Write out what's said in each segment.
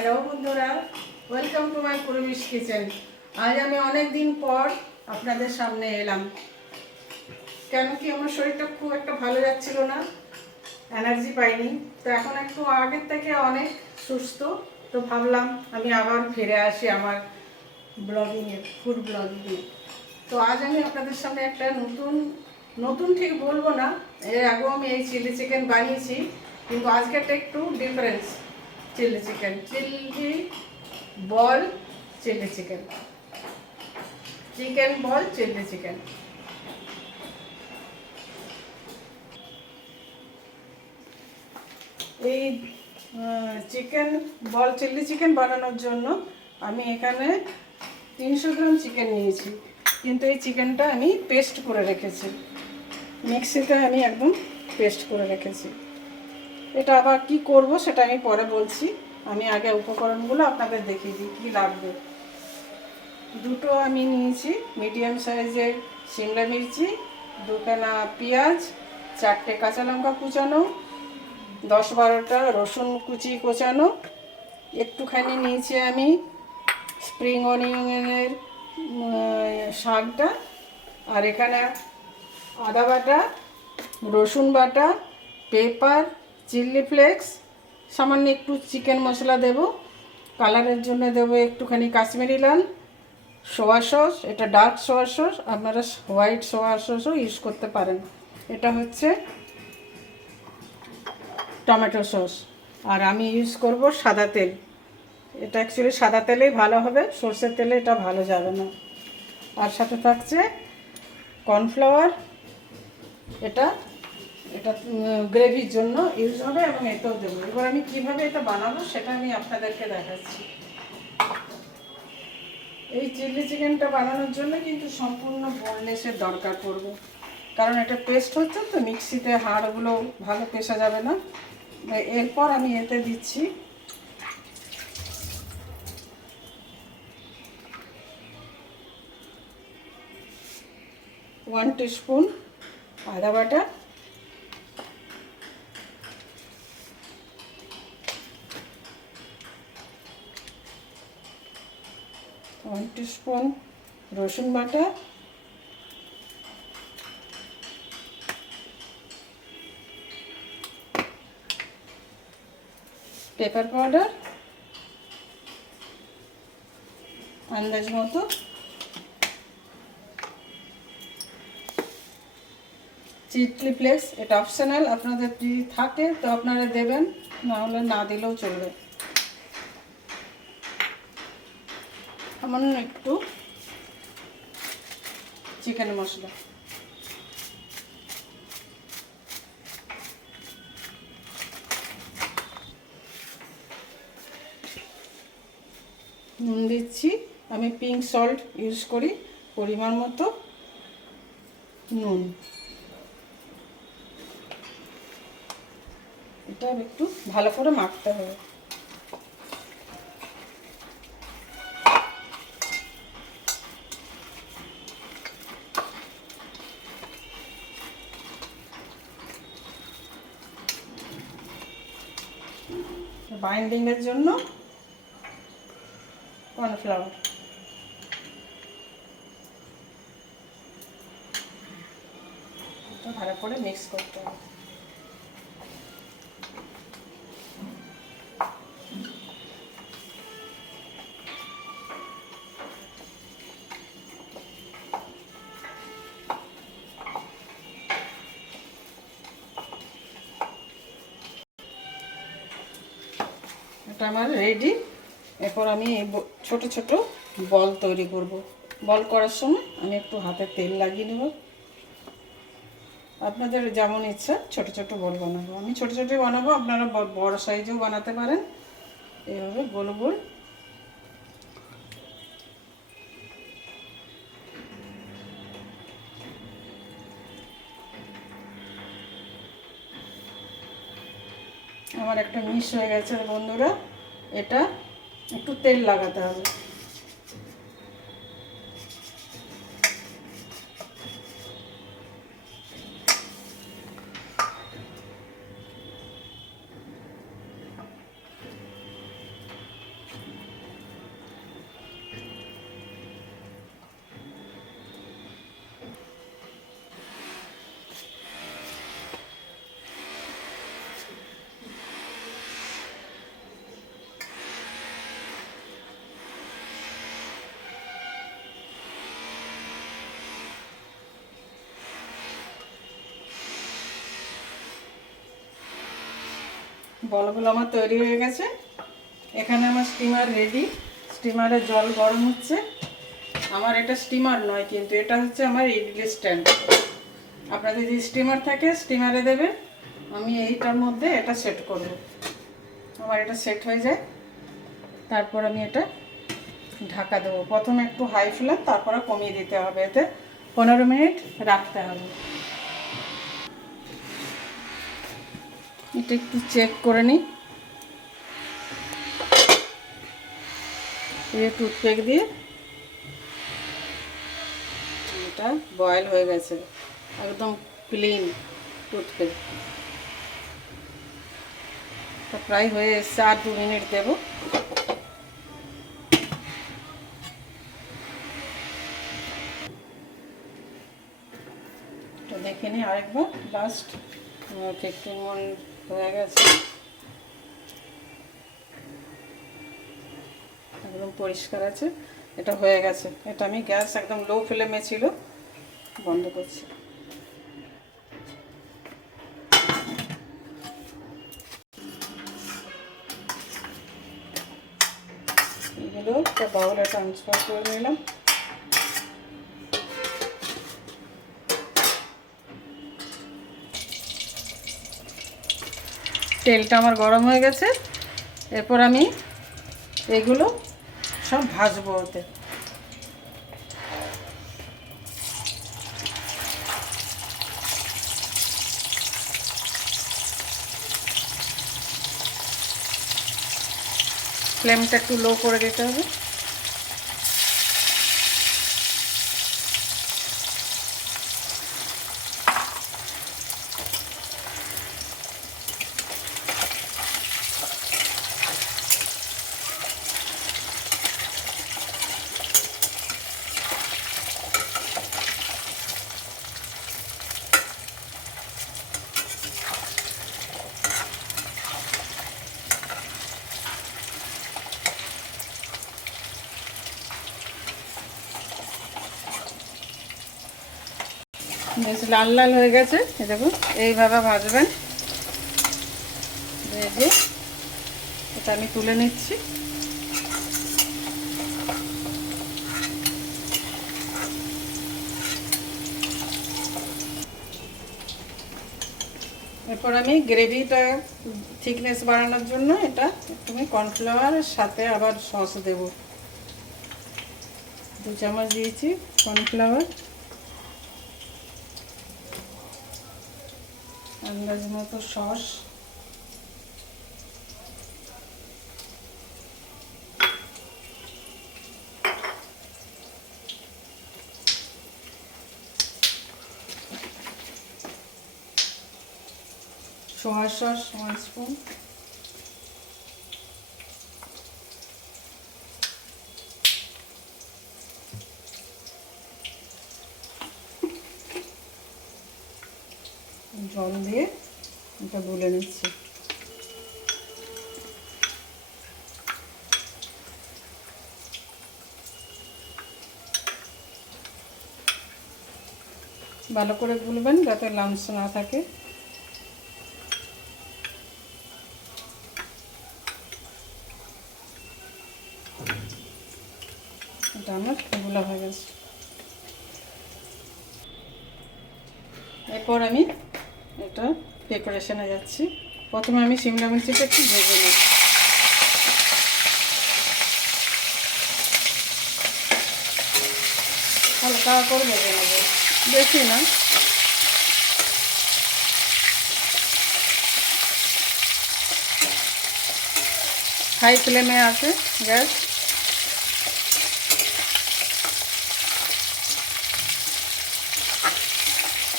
Hello বন্ধুরা, welcome to my পূর্বিশ kitchen. আজ আমি অনেক দিন পর আপনাদের সামনে এলাম। কেন কি আমার শরীরটা খুব একটা ভালো যাচ্ছিল না, এনার্জি পাইনি। তো এখন একটু আগের থেকে অনেক সুস্থ। তো ভাবলাম আমি আবার ফিরে আসি আমার ব্লগিংয়ে, ফুড ব্লগিংয়ে। তো আজ আমি আপনাদের সামনে একটা নতুন ঠিক বলবো না, এর আগেও আমি এই চিলি চিকেন বানিয়েছি, কিন্তু আজকেরটা একটু difference. Chilli chicken, ball chilli chicken, chicken ball chilli chicken. এই চিকেন বল চিলি চিকেন বানানোর জন্য আমি এখানে 300 গ্রাম চিকেন নিয়েছি, কিন্তু এই চিকেনটা আমি পেস্ট করে রেখেছি, মিক্সিতে আমি একদম পেস্ট করে রেখেছি। এটা আবার কি করব সেটা আমি পরে বলছি। আমি আগে উপকরণগুলো আপনাদের দেখিয়ে দিই কী লাগবে। দুটো আমি নিয়েছি মিডিয়াম সাইজের সিমলা মির্চি, দুখানা পেঁয়াজ, 4টে কাঁচা লঙ্কা কুচানো, 10-12টা রসুন কুচি কোচানো, একটুখানি নিয়েছি আমি স্প্রিং অনিয়নের শাকটা, আর এখানে আদা বাটা, রসুন বাটা, পেপার, চিলি ফ্লেক্স, সামান্য একটু চিকেন মশলা দেব, কালারের জন্য দেবো একটুখানি কাশ্মীরি লাল, সোয়া সস, এটা ডার্ক সোয়া সস, আপনারা হোয়াইট সোয়া সসও ইউজ করতে পারেন। এটা হচ্ছে টমেটো সস, আর আমি ইউজ করব সাদা তেল। এটা অ্যাকচুয়ালি সাদা তেলেই ভালো হবে, সর্ষের তেলে এটা ভালো যাবে না। আর সাথে থাকছে কর্নফ্লাওয়ার, এটা এটা গ্রেভির জন্য ইউজ হবে এবং এতেও দেবো। এবার আমি কীভাবে এটা বানাবো সেটা আমি আপনাদেরকে দেখাচ্ছি। এই চিলি চিকেনটা বানানোর জন্য কিন্তু সম্পূর্ণ বোনলেসের দরকার পড়বে, কারণ এটা পেস্ট হচ্ছে তো মিক্সিতে হাড়গুলো ভালো পেশা যাবে না। এরপর আমি এতে দিচ্ছি ওয়ান টিস্পুন আদা বাটা, 1 টিস্পুন রসুন বাটা, পেপার পাউডার আন্দাজ মতো, চিলি ফ্লেক্স, এটা অপশনাল, আপনাদের যদি থাকে তো আপনারা দেবেন, না হলে না দিলেও চলবে। সামান্য একটু চিকেন মশলা, নুন দিচ্ছি, আমি পিঙ্ক সল্ট ইউজ করি, পরিমাণ মতো নুন। এটা একটু ভালো করে মাখতে হবে। বাইন্ডিংয়ের জন্য কর্নফ্লাওয়ার, ভালো করে মিক্স করতে হবে। এটা আমার রেডি। এরপর আমি ছোট ছোট বল তৈরি করব। বল করার সময় আমি একটু হাতে তেল লাগিয়ে নেব। আপনাদের যেমন ইচ্ছা ছোট ছোট বল বানাবো, আমি ছোট ছোট বানাবো, আপনারা বড় সাইজেও বানাতে পারেন। এইভাবে গোল গোল আমার একটা মিশ হয়ে গেছে বন্ধুরা। এটা একটু তেল লাগাতে হবে। বলগুলো আমার তৈরি হয়ে গেছে। এখানে আমার স্টিমার রেডি। স্টিমারে জল গরম হচ্ছে। আমার এটা স্টিমার নয়, কিন্তু এটা হচ্ছে আমার ইডলি স্ট্যান্ড। আপনাদের যদি স্টিমার থাকে স্টিমারে দেবেন। আমি এইটার মধ্যে এটা সেট করব। আমার এটা সেট হয়ে যায়, তারপর আমি এটা ঢাকা দেবো। প্রথমে একটু হাই ফ্লেম, তারপরে কমিয়ে দিতে হবে। এতে 15 মিনিট রাখতে হবে। এটা একটু চেক করে নিই। এই টুথপেক দিয়ে এটা বয়েল হয়ে গেছে, একদম ক্লিন টুথপেক। তো প্রায় হয়ে এসছে, আর 2 মিনিট দেবো। তো দেখে নিই আরেকবার লাস্ট। 15 মিনিট হয়ে গেছে, একদম পরিষ্কার আছে। এটা হয়ে গেছে। এটা আমি গ্যাস একদম লো ফ্লেমে ছিল, বন্ধ করছি। এগুলো একটা বাউলে ট্রান্সফার করে নিলাম। তেলটা আমার গরম হয়ে গেছে। এরপর আমি এগুলো সব ভাজবো ওতে। ফ্লেমটা একটু লো করে দিতে হবে। বেশ লাল লাল হয়ে গেছে। দেখুন, এইভাবে ভাজবেন। ভেজে এটা আমি তুলে নিচ্ছি। এরপর আমি গ্রেভিটা থিকনেস বাড়ানোর জন্য এটা একটু কর্নফ্লাওয়ারের সাথে আবার সস দেব। 2 চামচ দিয়েছি কর্নফ্লাওয়ার, আন্দাজ মতো সস, সোয়া সস 1 স্পুন, জল দিয়ে এটা গুলে নিচ্ছি। ভালো করে গুলবেন যাতে লাম্পস না থাকে। এটা আমার গুলা হয়ে গেছে। এরপর আমি এটা ডেকোরেশনে যাচ্ছি। প্রথমে আমি সিমলা মির্চিটা একটু ভেজে নিই। হালকা করে ভেজে নেব, বেশি না। হাই ফ্লেমে আছে গ্যাস।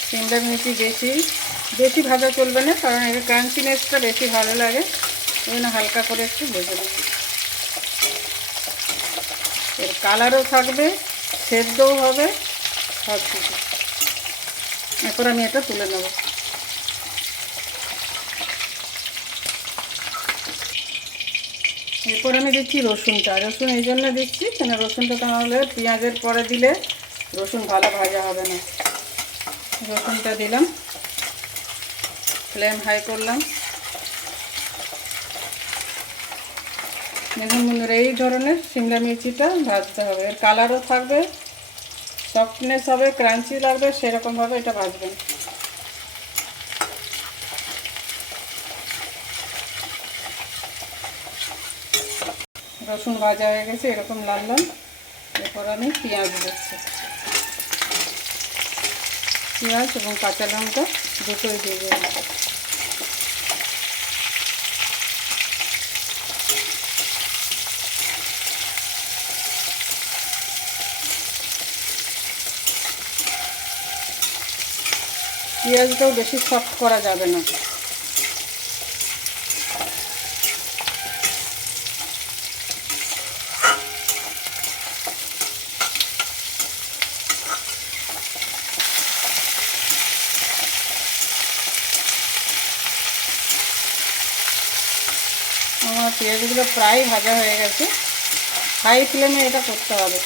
সিমলা মির্চি বেশি ভাজা চলবে না, কারণ এর ক্রাঞ্চিনেসটা বেশি ভালো লাগে। ওই জন্য হালকা করে একটু ভেজে নেব। এর কালারও থাকবে, সেদ্ধও হবে, সব কিছু। এরপর আমি এটা তুলে নেব। এরপর আমি দিচ্ছি রসুনটা। রসুন এই জন্য দিচ্ছি কেন, রসুনটা তাহলে পেঁয়াজের পরে দিলে রসুন ভালো ভাজা হবে না। রসুনটা দিলাম, ফ্লেম হাই করলাম। দেখুন বন্ধুরা, এই ধরনের সিমলা মির্চিটা ভাজতে হবে, এর কালারও থাকবে, সফটনেস হবে, ক্রাঞ্চি লাগবে, সেরকমভাবে এটা ভাজবেন। রসুন ভাজা হয়ে গেছে এরকম লাল লাল। এরপর আমি পেঁয়াজ দিচ্ছি, পেঁয়াজ এবং কাঁচা লঙ্কা দুটোই দিয়ে দেবো। পেঁয়াজটাও বেশি সফট করা যাবে না। আমার পেঁয়াজগুলো প্রায় ভাজা হয়ে গেছে। হাই ফ্লেমে এটা করতে হবে।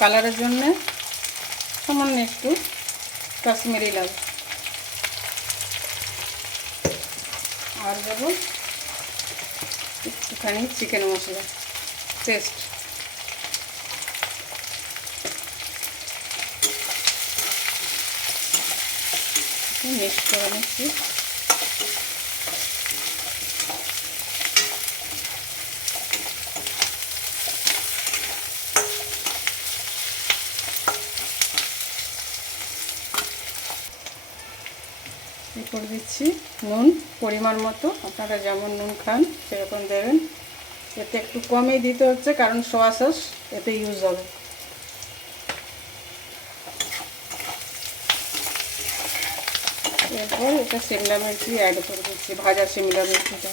কালারের জন্য সামান্য একটু কাশ্মীরি লাল আর দেবো একটুখানি চিকেন মশলা পেস্ট। মিক্স করে নিচ্ছি। এরপর দিচ্ছি নুন পরিমাণ মতো, আপনারা যেমন নুন খান সেরকম দেবেন। এতে একটু কমই দিতে হচ্ছে কারণ সোয়া সস এতে ইউজ হবে। এরপর এটা শিমলা মির্চি অ্যাড করে দিচ্ছি, ভাজা শিমলা মির্চিটা।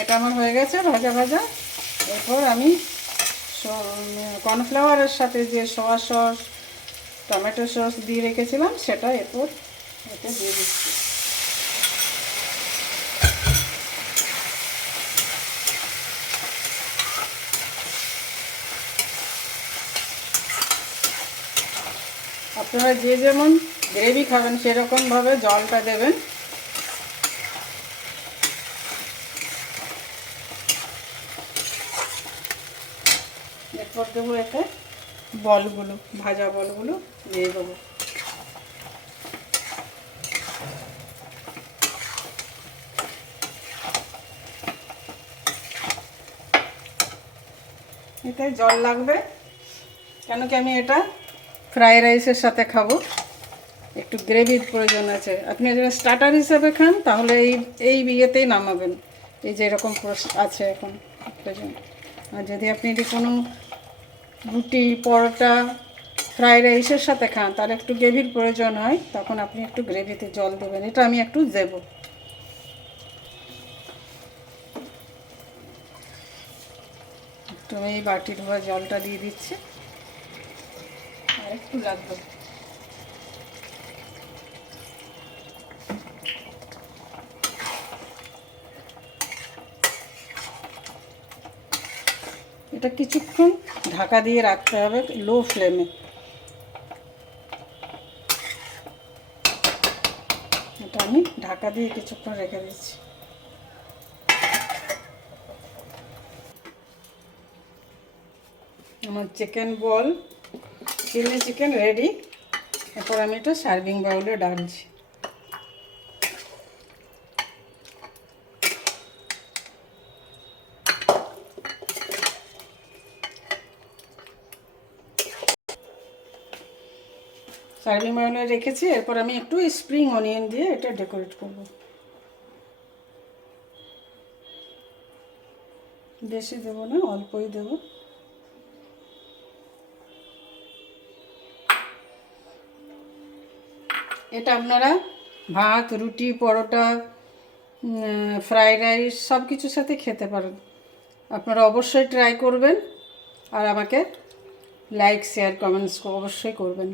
এটা আমার হয়ে গেছে ভাজা ভাজা। এরপর আমি কর্নফ্লাওয়ারের সাথে যে সোয়া সস টমেটো সস দিয়ে রেখেছিলাম সেটা এরপর এতে দিয়ে দিচ্ছি। আপনারা যে যেমন গ্রেভি খাবেন সেরকমভাবে জলটা দেবেন। এরপর দেবো এতে বলগুলো, ভাজা বলগুলো দিয়ে দেবো। এতে জল লাগবে কেন কি আমি এটা ফ্রাই রাইসের সাথে খাবো, একটু গ্রেভির প্রয়োজন আছে। আপনি যদি স্টার্টার হিসেবে খান তাহলে এই বিয়েতেই নামাবেন, এই যে এরকম আছে এখন প্রয়োজন। আর যদি আপনি কোনো রুটি পরোটা ফ্রাই রাইসের সাথে খান তাহলে একটু গ্রেভির প্রয়োজন হয়, তখন আপনি একটু গ্রেভিতে জল দেবেন। এটা আমি একটু দেবো। একটু এই বাটি ধোয়া জলটা দিয়ে দিচ্ছি, আর একটু লাগবে। এটা কিছুক্ষণ ঢাকা দিয়ে রাখতে হবে লো ফ্লেমে। এটা আমি ঢাকা দিয়ে কিছুক্ষণ রেখে দিচ্ছি। আমার chicken ball chilli chicken ready. এরপর আমি এটা সার্ভিং বাউলে ঢালছি। সার্ভিং বাউলে রেখেছি। এরপর আমি একটু স্প্রিং অনিয়ন দিয়ে এটা ডেকোরেট করব। বেশি দেবো না, অল্পই দেব। এটা আপনারা ভাত রুটি পরোটা ফ্রাইড রাইস সব কিছুর সাথে খেতে পারেন। আপনারা অবশ্যই ট্রাই করবেন আর আমাকে লাইক শেয়ার কমেন্টস অবশ্যই করবেন।